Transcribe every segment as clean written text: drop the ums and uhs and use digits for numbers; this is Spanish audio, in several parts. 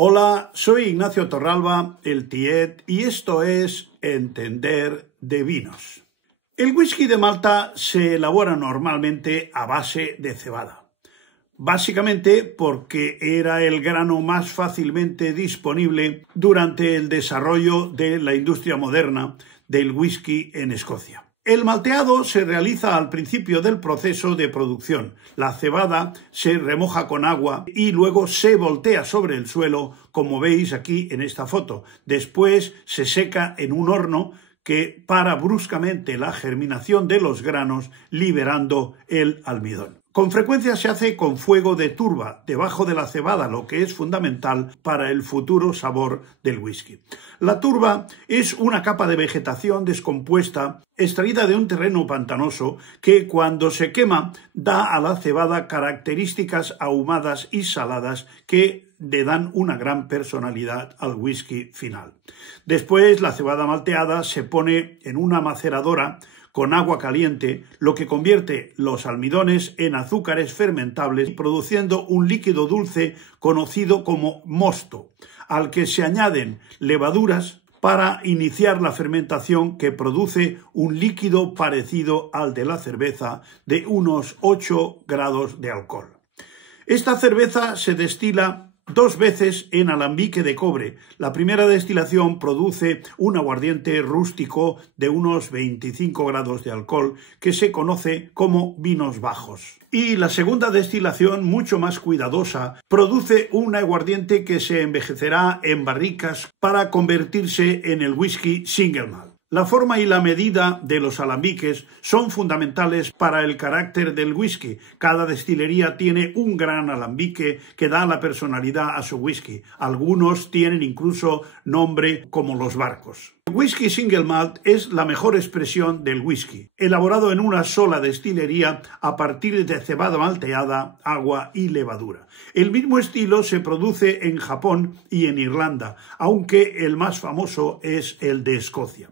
Hola, soy Ignacio Torralba, el Tiet, y esto es Entender de Vinos. El whisky de Malta se elabora normalmente a base de cebada, básicamente porque era el grano más fácilmente disponible durante el desarrollo de la industria moderna del whisky en Escocia. El malteado se realiza al principio del proceso de producción. La cebada se remoja con agua y luego se voltea sobre el suelo, como veis aquí en esta foto. Después se seca en un horno que para bruscamente la germinación de los granos, liberando el almidón. Con frecuencia se hace con fuego de turba debajo de la cebada, lo que es fundamental para el futuro sabor del whisky. La turba es una capa de vegetación descompuesta extraída de un terreno pantanoso que cuando se quema da a la cebada características ahumadas y saladas que le dan una gran personalidad al whisky final. Después la cebada malteada se pone en una maceradora con agua caliente, lo que convierte los almidones en azúcares fermentables, produciendo un líquido dulce conocido como mosto, al que se añaden levaduras para iniciar la fermentación que produce un líquido parecido al de la cerveza de unos 8 grados de alcohol. Esta cerveza se destila 2 veces en alambique de cobre. La primera destilación produce un aguardiente rústico de unos 25 grados de alcohol que se conoce como vinos bajos. Y la segunda destilación, mucho más cuidadosa, produce un aguardiente que se envejecerá en barricas para convertirse en el whisky single malt. La forma y la medida de los alambiques son fundamentales para el carácter del whisky. Cada destilería tiene un gran alambique que da la personalidad a su whisky. Algunos tienen incluso nombre como los barcos. El whisky single malt es la mejor expresión del whisky, elaborado en una sola destilería a partir de cebada malteada, agua y levadura. El mismo estilo se produce en Japón y en Irlanda, aunque el más famoso es el de Escocia.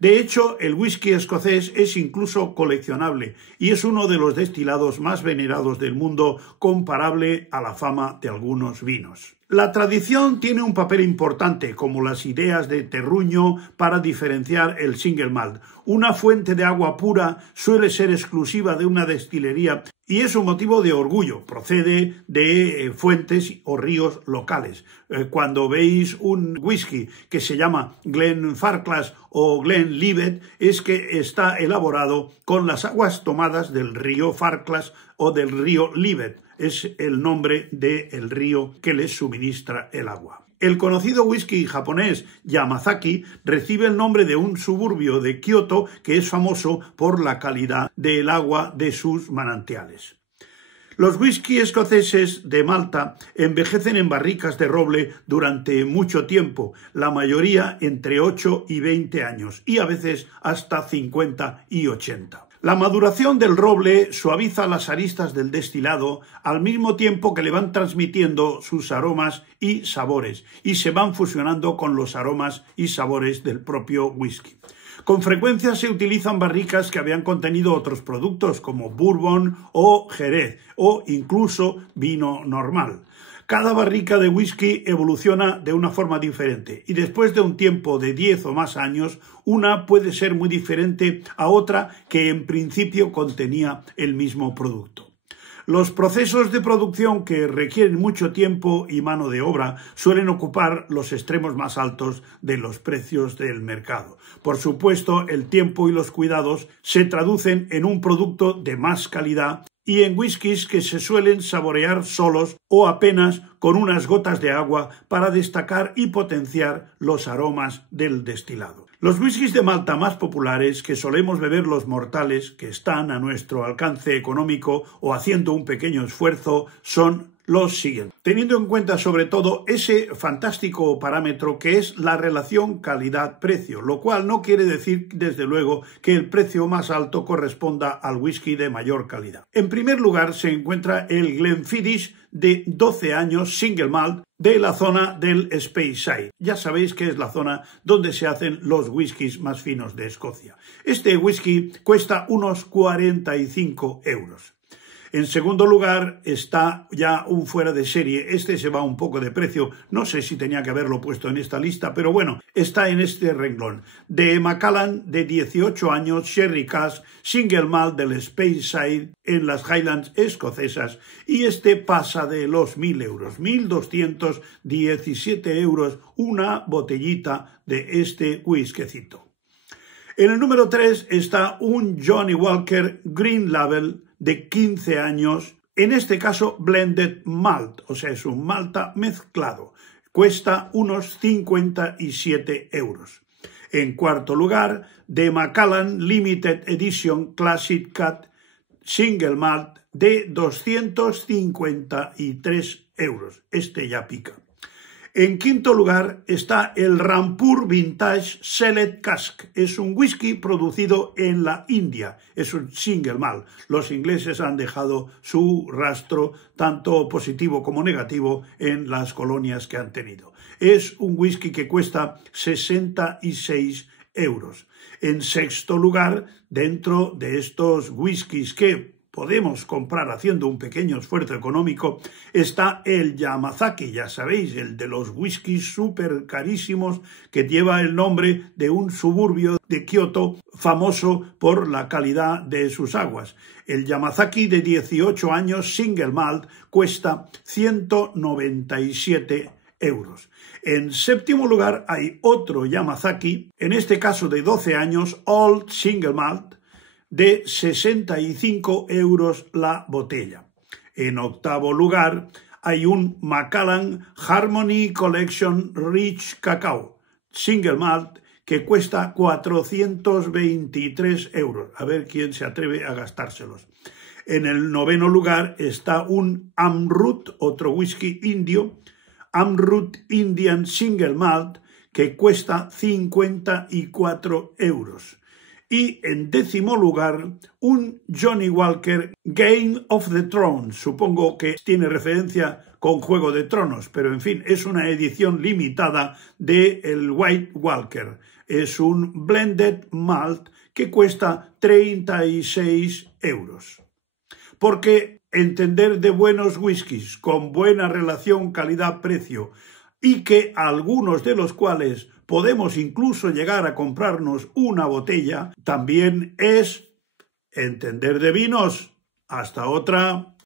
De hecho, el whisky escocés es incluso coleccionable y es uno de los destilados más venerados del mundo, comparable a la fama de algunos vinos. La tradición tiene un papel importante, como las ideas de terruño para diferenciar el single malt. Una fuente de agua pura suele ser exclusiva de una destilería y es un motivo de orgullo. Procede de fuentes o ríos locales. Cuando veis un whisky que se llama Glenfarclas o Glenlivet, es que está elaborado con las aguas tomadas del río Farclas o del río Livet. Es el nombre del río que les suministra el agua. El conocido whisky japonés Yamazaki recibe el nombre de un suburbio de Kioto que es famoso por la calidad del agua de sus manantiales. Los whisky escoceses de Malta envejecen en barricas de roble durante mucho tiempo, la mayoría entre 8 y 20 años y a veces hasta 50 y 80. La maduración del roble suaviza las aristas del destilado al mismo tiempo que le van transmitiendo sus aromas y sabores y se van fusionando con los aromas y sabores del propio whisky. Con frecuencia se utilizan barricas que habían contenido otros productos como bourbon o jerez o incluso vino normal. Cada barrica de whisky evoluciona de una forma diferente y después de un tiempo de 10 o más años, una puede ser muy diferente a otra que en principio contenía el mismo producto. Los procesos de producción que requieren mucho tiempo y mano de obra suelen ocupar los extremos más altos de los precios del mercado. Por supuesto, el tiempo y los cuidados se traducen en un producto de más calidad y en whiskies que se suelen saborear solos o apenas con unas gotas de agua para destacar y potenciar los aromas del destilado. Los whiskies de Malta más populares que solemos beber los mortales, que están a nuestro alcance económico o haciendo un pequeño esfuerzo, son los siguientes. Teniendo en cuenta sobre todo ese fantástico parámetro que es la relación calidad-precio, lo cual no quiere decir desde luego que el precio más alto corresponda al whisky de mayor calidad. En primer lugar se encuentra el Glenfiddich de 12 años single malt de la zona del Speyside. Ya sabéis que es la zona donde se hacen los whiskies más finos de Escocia. Este whisky cuesta unos 45 euros. En segundo lugar está ya un fuera de serie. Este se va un poco de precio. No sé si tenía que haberlo puesto en esta lista, pero bueno, está en este renglón. De Macallan, de 18 años, Sherry Cask, Single Malt del Speyside en las Highlands escocesas. Y este pasa de los 1.000 euros. 1.217 euros una botellita de este whiskycito. En el número 3 está un Johnnie Walker Green Label de 15 años, en este caso blended malt, o sea, es un malta mezclado. Cuesta unos 57 euros. En cuarto lugar, de Macallan Limited Edition Classic Cut Single Malt de 253 euros. Este ya pica. En quinto lugar está el Rampur Vintage Select Cask. Es un whisky producido en la India. Es un single malt. Los ingleses han dejado su rastro, tanto positivo como negativo, en las colonias que han tenido. Es un whisky que cuesta 66 euros. En sexto lugar, dentro de estos whiskies que podemos comprar haciendo un pequeño esfuerzo económico, está el Yamazaki, ya sabéis, el de los whiskies súper carísimos que lleva el nombre de un suburbio de Kioto famoso por la calidad de sus aguas. El Yamazaki de 18 años single malt cuesta 197 euros. En séptimo lugar hay otro Yamazaki, en este caso de 12 años, Old Single Malt, de 65 euros la botella. En octavo lugar hay un Macallan Harmony Collection Rich Cacao Single Malt que cuesta 423 euros. A ver quién se atreve a gastárselos. En el noveno lugar está un Amrut, otro whisky indio, Amrut Indian Single Malt, que cuesta 54 euros. Y en décimo lugar, un Johnnie Walker Game of the Throne. Supongo que tiene referencia con Juego de Tronos, pero en fin, es una edición limitada de el White Walker. Es un blended malt que cuesta 36 euros. Porque entender de buenos whiskies con buena relación calidad-precio y que algunos de los cuales podemos incluso llegar a comprarnos una botella, también es entender de vinos. Hasta otra.